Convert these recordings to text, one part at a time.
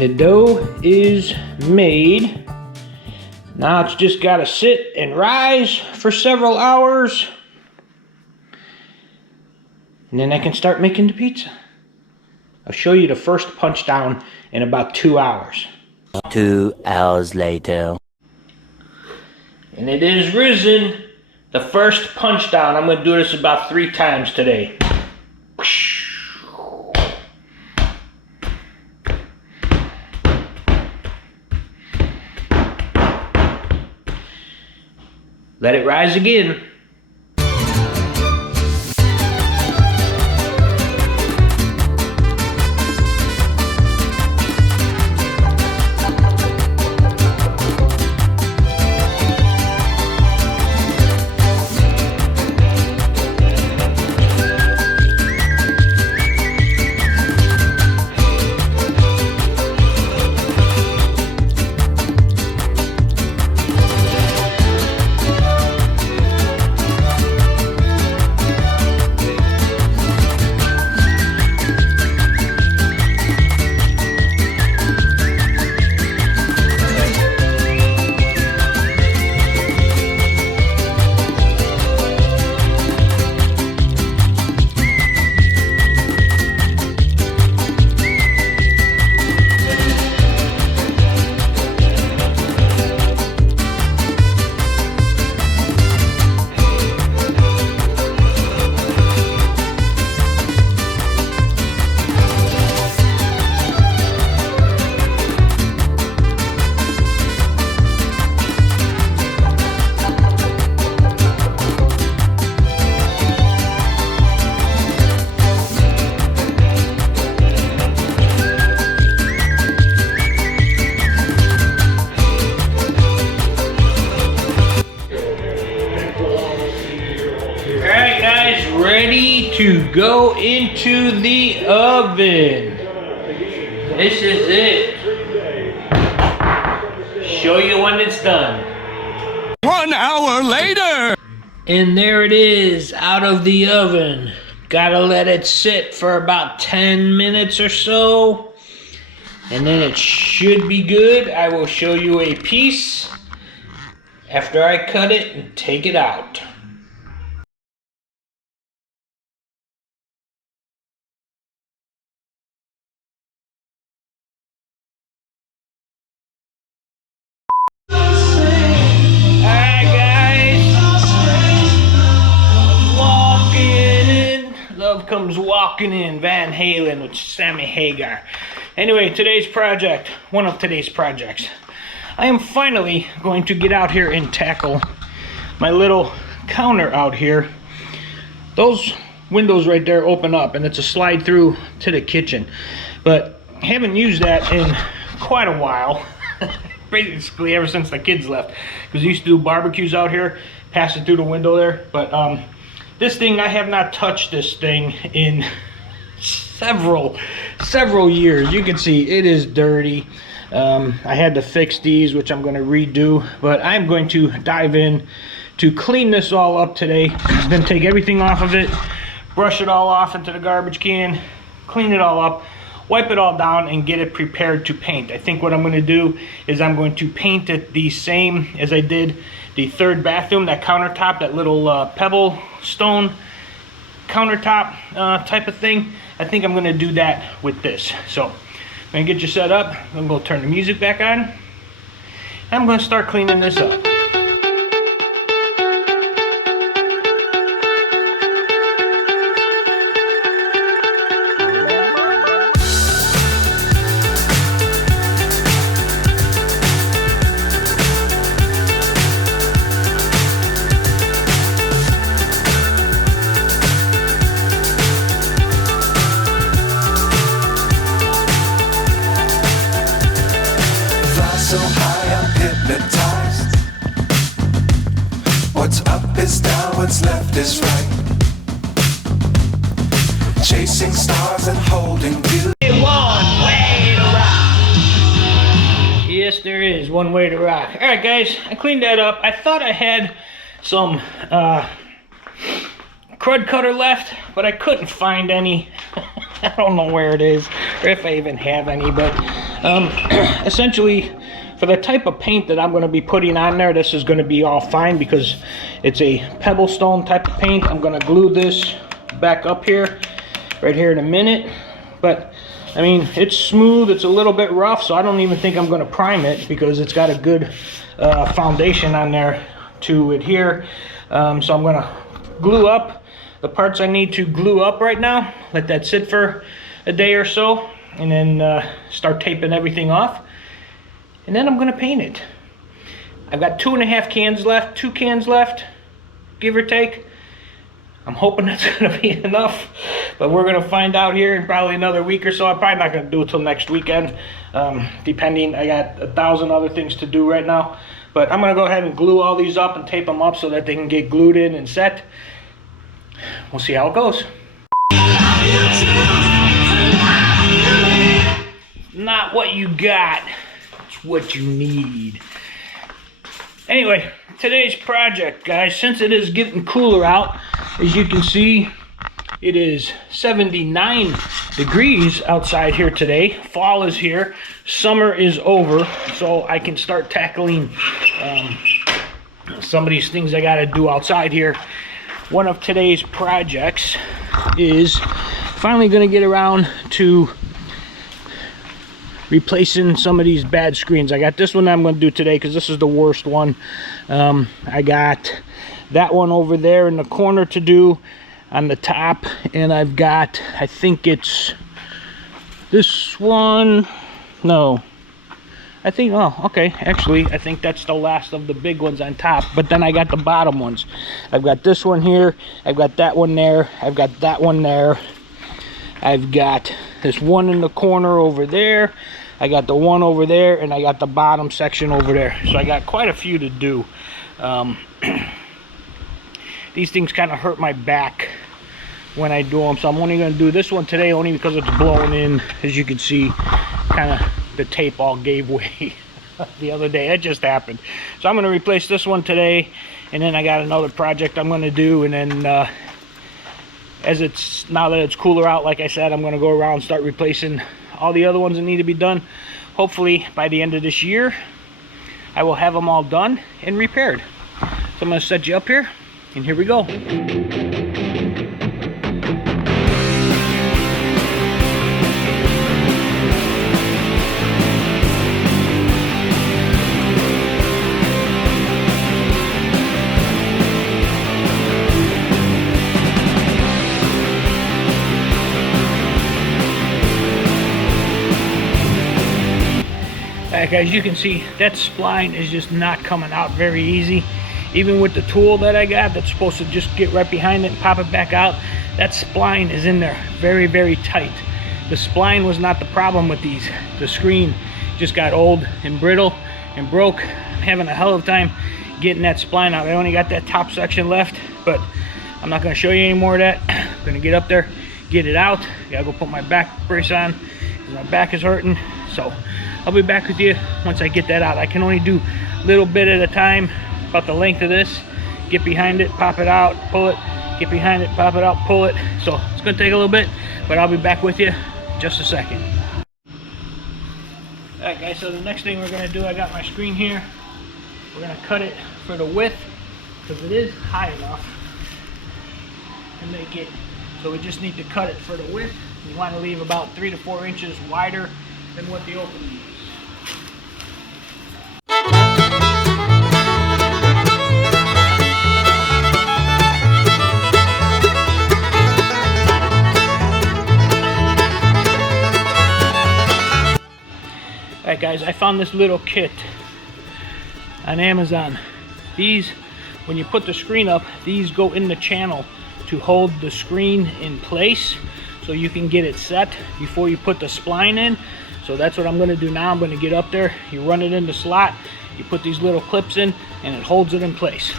And the dough is made. Now it's just got to sit and rise for several hours. And then I can start making the pizza. I'll show you the first punch down in about 2 hours. 2 hours later. And it is risen. The first punch down. I'm going to do this about 3 times today. Let it rise again. Ready to go into the oven. This is it. Show you when it's done. 1 hour later. And there it is, out of the oven. Gotta let it sit for about 10 minutes or so. And then it should be good. I will show you a piece after I cut it and take it out. Love Comes Walking In, Van Halen with Sammy Hagar. Anyway, today's project, one of today's projects. I am finally going to get out here and tackle my little counter out here. Those windows right there open up and it's a slide through to the kitchen. But I haven't used that in quite a while. Basically ever since the kids left. Because we used to do barbecues out here, pass it through the window there. But this thing, I have not touched this thing in several years. You can see it is dirty. I had to fix these, which I'm going to redo, but I'm going to dive in to clean this all up today. Then take everything off of it, brush it all off into the garbage can, clean it all up, wipe it all down, and get it prepared to paint. I think what I'm going to do is I'm going to paint it the same as I did the third bathroom, that countertop, that little pebble stone countertop type of thing. I think I'm going to do that with this. So I'm going to get you set up. I'm going to turn the music back on. And I'm going to start cleaning this up. So high I'm hypnotized. What's up is down, what's left is right. Chasing stars and holding you. One way to rock. Yes, there is one way to rock. All right, guys, I cleaned that up. I thought I had some crud cutter left, but I couldn't find any. I don't know where it is, or if I even have any, but Essentially, for the type of paint that I'm going to be putting on there, this is going to be all fine because it's a pebble stone type of paint. I'm going to glue this back up here, right here in a minute. But I mean, it's smooth, it's a little bit rough, so I don't even think I'm going to prime it because it's got a good foundation on there to adhere. So I'm going to glue up the parts I need to glue up right now, let that sit for a day or so, and then start taping everything off. And then I'm going to paint it. I've got 2.5 cans left, 2 cans left, give or take. I'm hoping that's going to be enough, but we're going to find out here in probably another week or so. I'm probably not going to do it till next weekend, depending. I got 1,000 other things to do right now, but I'm going to go ahead and glue all these up and tape them up so that they can get glued in and set. We'll see how it goes. Not what you got, it's what you need. Anyway, today's project, guys, since it is getting cooler out, as you can see, it is 79 degrees outside here today. Fall is here, summer is over, so I can start tackling some of these things I gotta do outside here. One of today's projects is finally gonna get around to replacing some of these bad screens. I got this one I'm going to do today because this is the worst one. I got that one over there in the corner to do on the top, and I've got, I think it's this one. No, I think, oh, okay, actually I think that's the last of the big ones on top, but then I got the bottom ones. I've got this one here, I've got that one there, I've got that one there, I've got this one in the corner over there, I got the one over there, and I got the bottom section over there. So I got quite a few to do. These things kind of hurt my back when I do them, so I'm only going to do this one today only because it's blowing in. As you can see, kind of the tape all gave way the other day. It just happened. So I'm going to replace this one today, and then I got another project I'm going to do, and then as it's now that it's cooler out, like I said, I'm going to go around and start replacing all the other ones that need to be done. Hopefully by the end of this year I will have them all done and repaired. So I'm going to set you up here, and here we go. Guys, you can see that spline is just not coming out very easy. Even with the tool that I got that's supposed to just get right behind it and pop it back out, that spline is in there very, very tight. The spline was not the problem with these. The screen just got old and brittle and broke. I'm having a hell of a time getting that spline out. I only got that top section left, but I'm not going to show you any more of that. I'm going to get up there, get it out. Gotta go put my back brace on because my back is hurting. So I'll be back with you once I get that out. I can only do a little bit at a time, about the length of this. Get behind it, pop it out, pull it, get behind it, pop it out, pull it. So it's gonna take a little bit, but I'll be back with you in just a second. All right, guys, so the next thing we're gonna do, I got my screen here. We're gonna cut it for the width, because it is high enough to make it, so we just need to cut it for the width. You wanna leave about 3 to 4 inches wider than what the opening is. Alright guys, I found this little kit on Amazon. These, when you put the screen up, these go in the channel to hold the screen in place so you can get it set before you put the spline in. So that's what I'm going to do now. I'm going to get up there, you run it in the slot, you put these little clips in, and it holds it in place.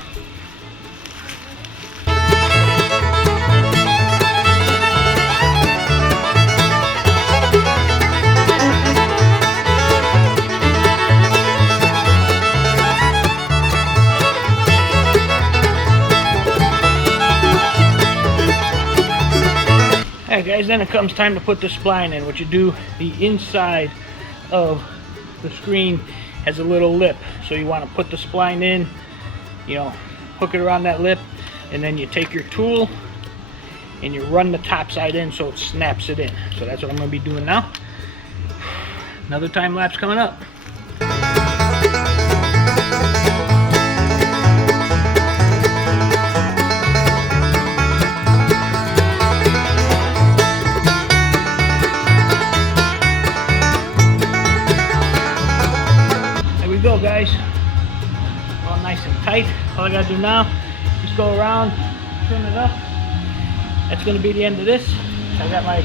Alright guys, then it comes time to put the spline in. What you do, the inside of the screen has a little lip. So you want to put the spline in, you know, hook it around that lip, and then you take your tool and you run the top side in so it snaps it in. So that's what I'm going to be doing now. Another time lapse coming up. Go, guys, all nice and tight. All I gotta do now is go around, trim it up. That's gonna be the end of this. I got my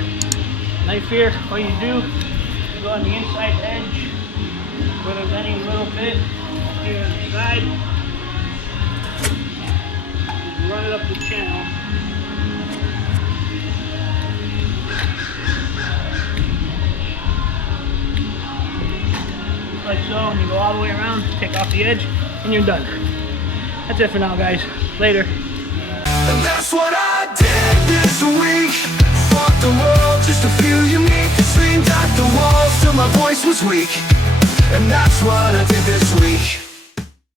knife here. All you do is go on the inside edge where there's any little bit here on the side. Just run it up the channel. Like so, and you go all the way around, take off the edge, and you're done. That's it for now, guys. Later. And that's what I did this week. Fought the world just to feel unique. Screamed at the walls till my voice was weak. And that's what I did this week.